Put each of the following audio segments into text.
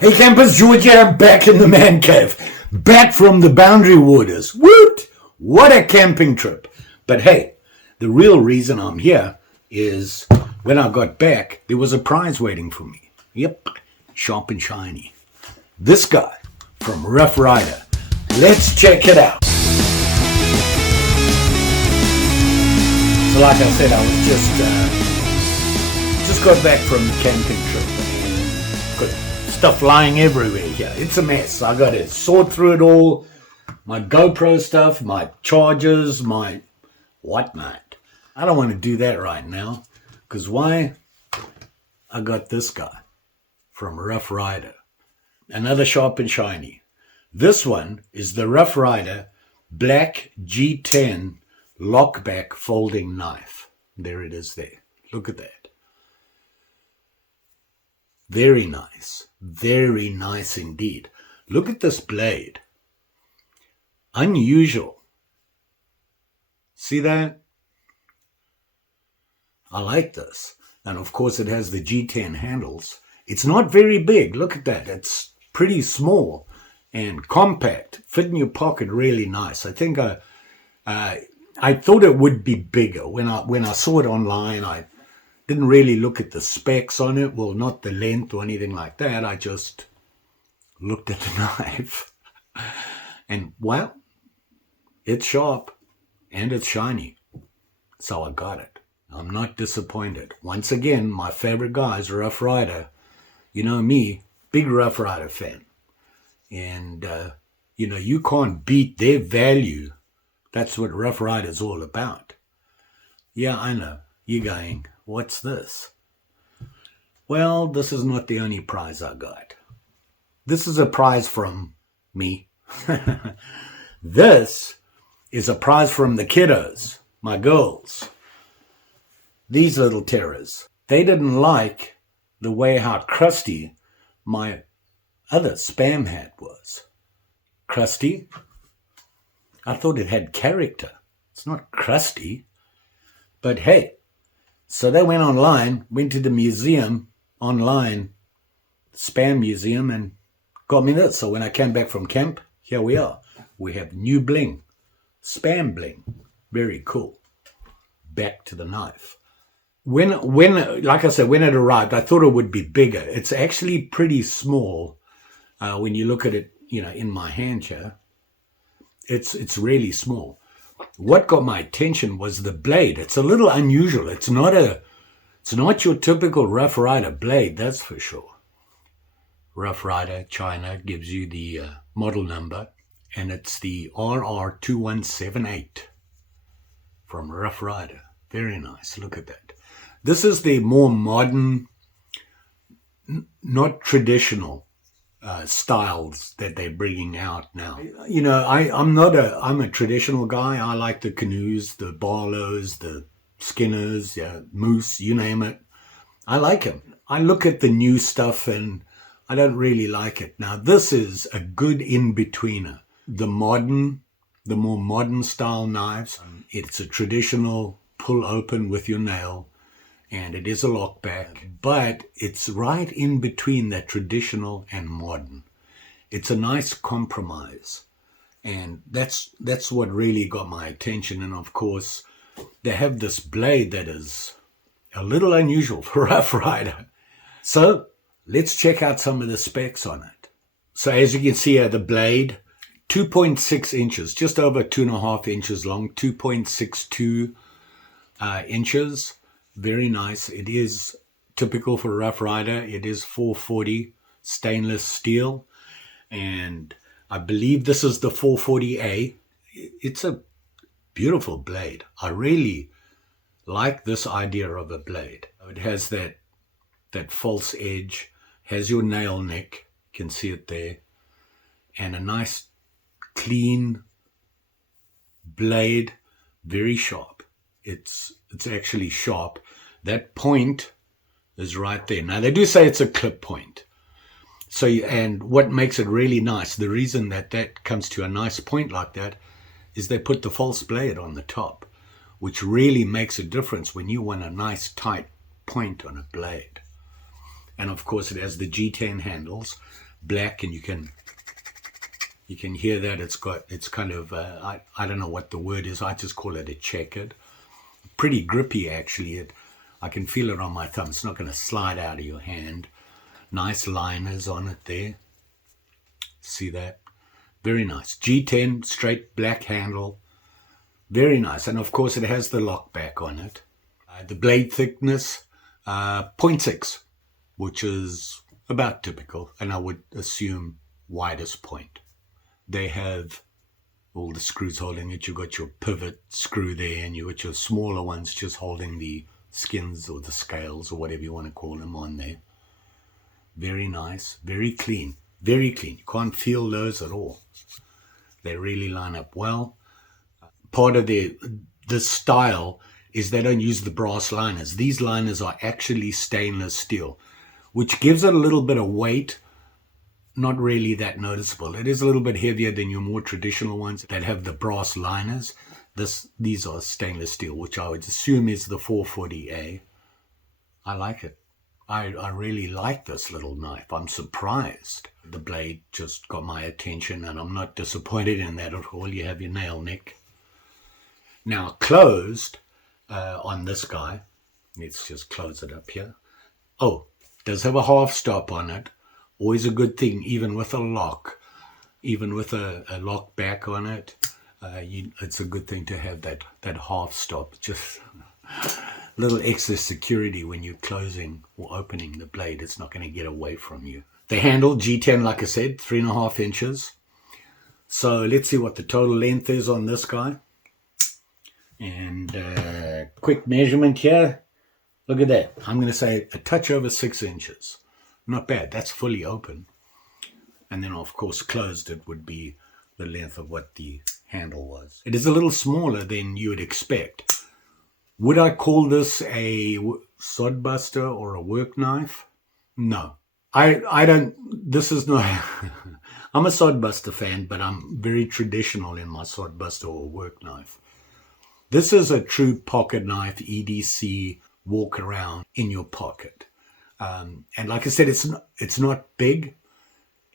Hey campers, George here, back in the man cave. Back from the boundary waters. Woot! What a camping trip. But hey, the real reason I'm here is when I got back, there was a prize waiting for me. Yep, sharp and shiny. This guy from Rough Ryder. Let's check it out. So like I said, I was just got back from the camping trip and got stuff lying everywhere here. It's a mess. I got to sort through it all. My GoPro stuff, my chargers, my whatnot. I don't want to do that right now. Because why? I got this guy from Rough Ryder. Another sharp and shiny. This one is the Rough Ryder Black G10 Lockback folding knife. There it is there. Look at that. Very nice. Very nice indeed. Look at this blade. Unusual. See that? I like this. And of course it has the G10 handles. It's not very big. Look at that. It's pretty small and compact. Fit in your pocket really nice. I think I thought it would be bigger. When I saw it online, I didn't really look at the specs on it. Well, not the length or anything like that. I just looked at the knife. And, well, it's sharp and it's shiny. So I got it. I'm not disappointed. Once again, my favorite guy is Rough Ryder. You know me, big Rough Ryder fan. And, you can't beat their value. That's what Rough Ryder's all about. Yeah, I know. You're going, what's this? Well, this is not the only prize I got. This is a prize from me. This is a prize from the kiddos, my girls. These little terrors. They didn't like the way how crusty my other spam hat was. Crusty? I thought it had character. It's not crusty. But hey, so they went online, went to the museum online, spam museum, and got me this. So when I came back from camp, here we are. We have new bling, spam bling. Very cool. Back to the knife. When like I said, when it arrived, I thought it would be bigger. It's actually pretty small when you look at it, in my hand here. It's really small. What got my attention was the blade. It's a little unusual. It's not your typical Rough Ryder blade, that's for sure. Rough Ryder China gives you the model number, and it's the RR2178 from Rough Ryder. Very nice. Look at that. This is the more modern, not traditional styles that they're bringing out now. I'm a traditional guy. I like the canoes, the Barlows, the Skinners, Moose, you name it. I like them. I look at the new stuff and I don't really like it. Now this is a good in-betweener. The more modern style knives. It's a traditional pull open with your nail. And it is a lockback, but it's right in between that traditional and modern. It's a nice compromise. And that's what really got my attention. And of course, they have this blade that is a little unusual for Rough Ryder. So let's check out some of the specs on it. So as you can see here, the blade, 2.6 inches, just over 2.5 inches long, 2.62 inches. Very nice. It is typical for Rough Ryder. It is 440 stainless steel. And I believe this is the 440A. It's a beautiful blade. I really like this idea of a blade. It has that false edge, has your nail neck, you can see it there, and a nice clean blade, very sharp. It's actually sharp. That point is right there. Now they do say it's a clip point. So, and what makes it really nice, the reason that comes to a nice point like that is they put the false blade on the top, which really makes a difference when you want a nice tight point on a blade. And of course it has the G10 handles. black, and you can hear that it's kind of I don't know what the word is. I just call it a checkered. Pretty grippy actually. I can feel it on my thumb. It's not going to slide out of your hand. Nice liners on it there. See that? Very nice. G10, straight black handle. Very nice. And of course it has the lockback on it. The blade thickness, 0.6, which is about typical. And I would assume widest point. They have all the screws holding it. You've got your pivot screw there, and you've got your smaller ones just holding the skins or the scales or whatever you want to call them on there. Very nice. Very clean. Very clean. You can't feel those at all. They really line up well. Part of the style is they don't use the brass liners. These liners are actually stainless steel, which gives it a little bit of weight. Not really that noticeable. It is a little bit heavier than your more traditional ones that have the brass liners. These are stainless steel, which I would assume is the 440A. I like it. I really like this little knife. I'm surprised. The blade just got my attention, and I'm not disappointed in that at all. You have your nail nick. Now closed on this guy. Let's just close it up here. Oh, it does have a half stop on it. Always a good thing, even with a lock, even with a lock back on it. It's a good thing to have that half stop. Just a little extra security when you're closing or opening the blade. It's not going to get away from you. The handle, G10, like I said, 3.5 inches. So let's see what the total length is on this guy. And quick measurement here. Look at that. I'm going to say a touch over 6 inches. Not bad. That's fully open. And then, of course, closed, it would be the length of what the handle was. It is a little smaller than you would expect. Would I call this a sodbuster or a work knife? No. I don't. This is not. I'm a sodbuster fan, but I'm very traditional in my sodbuster or work knife. This is a true pocket knife, EDC, walk around in your pocket. And like I said, it's not big,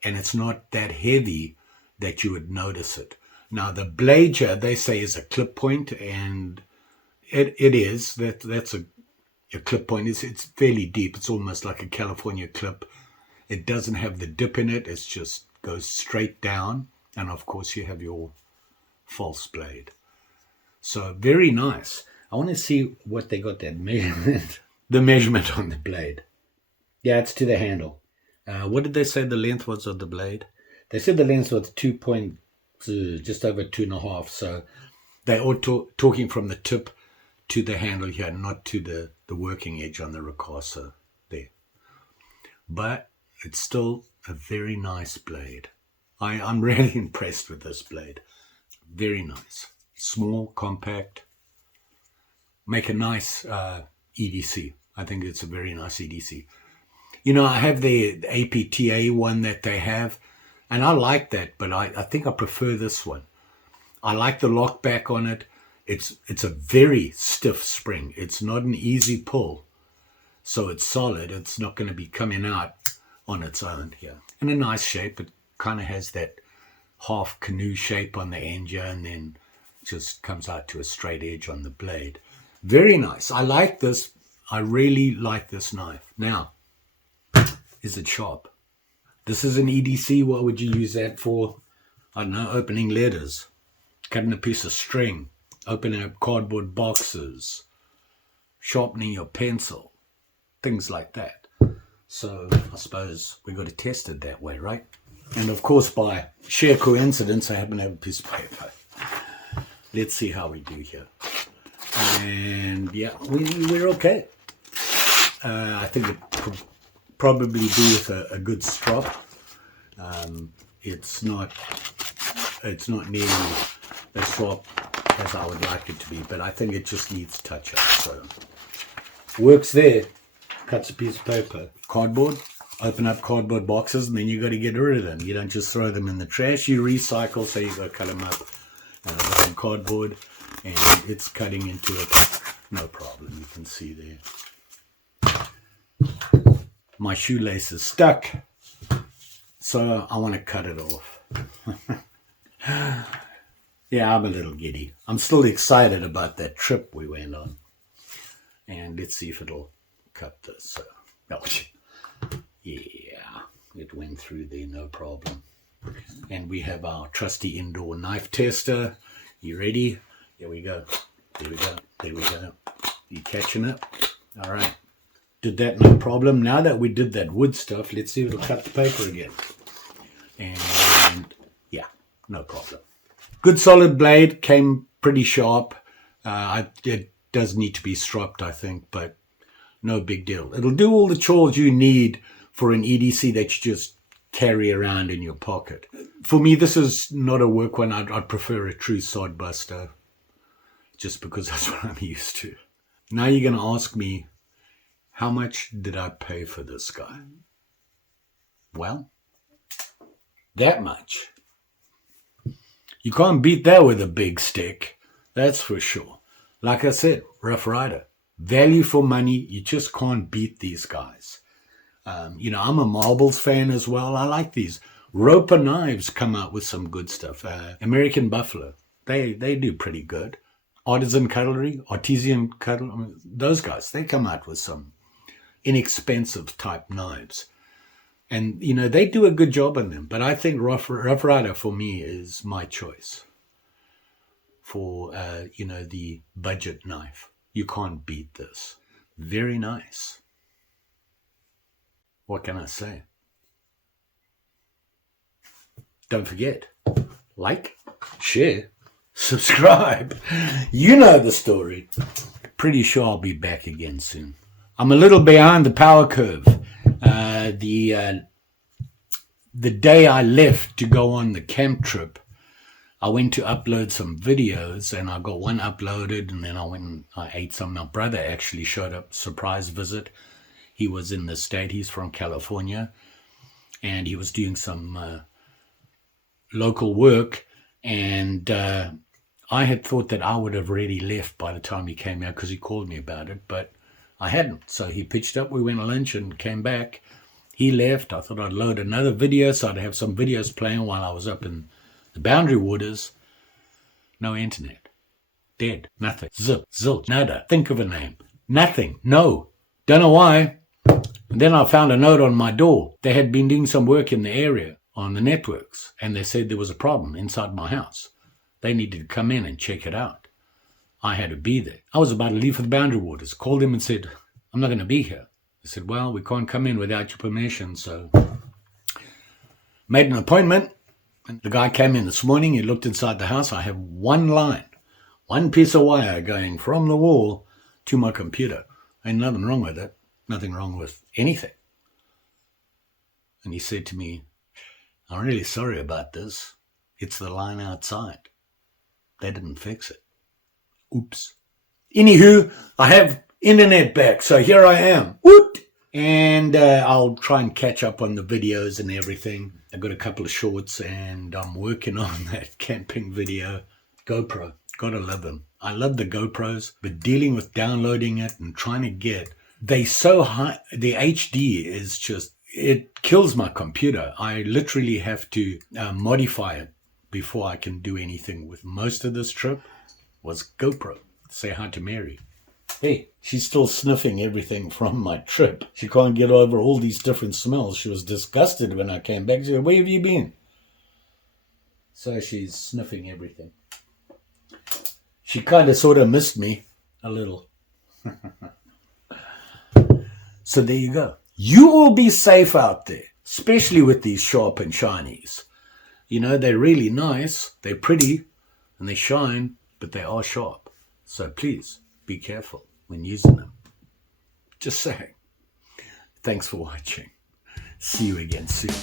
and it's not that heavy that you would notice it. Now the blade here, they say, is a clip point, and it is. That's a clip point. It's fairly deep. It's almost like a California clip. It doesn't have the dip in it. It just goes straight down, and of course you have your false blade. So very nice. I want to see what they got that measurement. The measurement on the blade. Yeah, it's to the handle. What did they say the length was of the blade? They said the length was just over 2.5. So they are talking from the tip to the handle here, not to the working edge on the ricasso there. But it's still a very nice blade. I'm really impressed with this blade. Very nice. Small, compact. Make a nice EDC. I think it's a very nice EDC. You know, I have the APTA one that they have, and I like that, but I think I prefer this one. I like the lockback on it. It's a very stiff spring. It's not an easy pull, so it's solid. It's not going to be coming out on its own here. And a nice shape. It kind of has that half canoe shape on the end here, and then just comes out to a straight edge on the blade. Very nice. I like this. I really like this knife. Now, is it sharp? This is an EDC. What would you use that for? I don't know, opening letters, cutting a piece of string, opening up cardboard boxes, sharpening your pencil, things like that. So I suppose we got to test it that way, right? And of course, by sheer coincidence, I happen to have a piece of paper. Let's see how we do here. And yeah, we're okay. I think it probably do with a good strop. It's not nearly as sharp as I would like it to be, but I think it just needs touch up. So works there. Cuts a piece of paper, cardboard. Open up cardboard boxes, and then you got to get rid of them. You don't just throw them in the trash. You recycle, so you got to cut them up with some cardboard, and it's cutting into it. No problem. You can see there. My shoelace is stuck, So I want to cut it off. Yeah, I'm a little giddy. I'm still excited about that trip we went on. And let's see if it'll cut this. Oh, yeah, it went through there, no problem. And we have our trusty indoor knife tester. You ready? Here we go. There we go. There we go. You catching it? All right. Did that, no problem. Now that we did that wood stuff, let's see if it'll cut the paper again. And yeah, no problem. Good solid blade, came pretty sharp. It does need to be stropped, I think, but no big deal. It'll do all the chores you need for an EDC that you just carry around in your pocket. For me, this is not a work one. I'd prefer a true sod buster, just because that's what I'm used to. Now you're going to ask me, how much did I pay for this guy? Well, that much. You can't beat that with a big stick, that's for sure. Like I said, Rough Ryder, value for money, you just can't beat these guys. You know, I'm a marbles fan as well. I like these. Roper Knives come out with some good stuff. American Buffalo, they do pretty good. Artisan Cutlery, Artesian Cutlery, I mean, those guys, they come out with some inexpensive type knives. And, you know, they do a good job on them. But I think Rough Ryder for me is my choice for, you know, the budget knife. You can't beat this. Very nice. What can I say? Don't forget, like, share, subscribe. You know the story. Pretty sure I'll be back again soon. I'm a little behind the power curve. The day I left to go on the camp trip, I went to upload some videos, and I got one uploaded, and then I went and I ate some. My brother actually showed up, surprise visit. He was in the state. He's from California, and he was doing some local work, and I had thought that I would have already left by the time he came out, because he called me about it, but I hadn't. So he pitched up, we went to lunch and came back. He left. I thought I'd load another video so I'd have some videos playing while I was up in the Boundary Waters. No internet. Dead. Nothing. Zip. Zilch. Nada. Think of a name. Nothing. No. Don't know why. And then I found a note on my door. They had been doing some work in the area on the networks, and they said there was a problem inside my house. They needed to come in and check it out. I had to be there. I was about to leave for the Boundary Waters. Called him and said, I'm not going to be here. They said, well, we can't come in without your permission. So made an appointment. And the guy came in this morning. He looked inside the house. I have one line, one piece of wire going from the wall to my computer. Ain't nothing wrong with it. Nothing wrong with anything. And he said to me, I'm really sorry about this. It's the line outside. They didn't fix it. Oops. Anywho, I have internet back, so here I am. Woot! And I'll try and catch up on the videos and everything. I got a couple of shorts, and I'm working on that camping video. GoPro, gotta love them. I love the GoPros, but dealing with downloading it and trying to get, they so high, the HD is just, it kills my computer. I literally have to modify it before I can do anything with. Most of this trip was GoPro. Say hi to Mary. Hey, she's still sniffing everything from my trip. She can't get over all these different smells. She was disgusted when I came back. She said, where have you been? So she's sniffing everything. She kind of sort of missed me a little. So there you go. You will be safe out there, especially with these sharp and shinies. You know, they're really nice, they're pretty, and they shine, but they are sharp. So please be careful when using them. Just saying. Thanks for watching. See you again soon.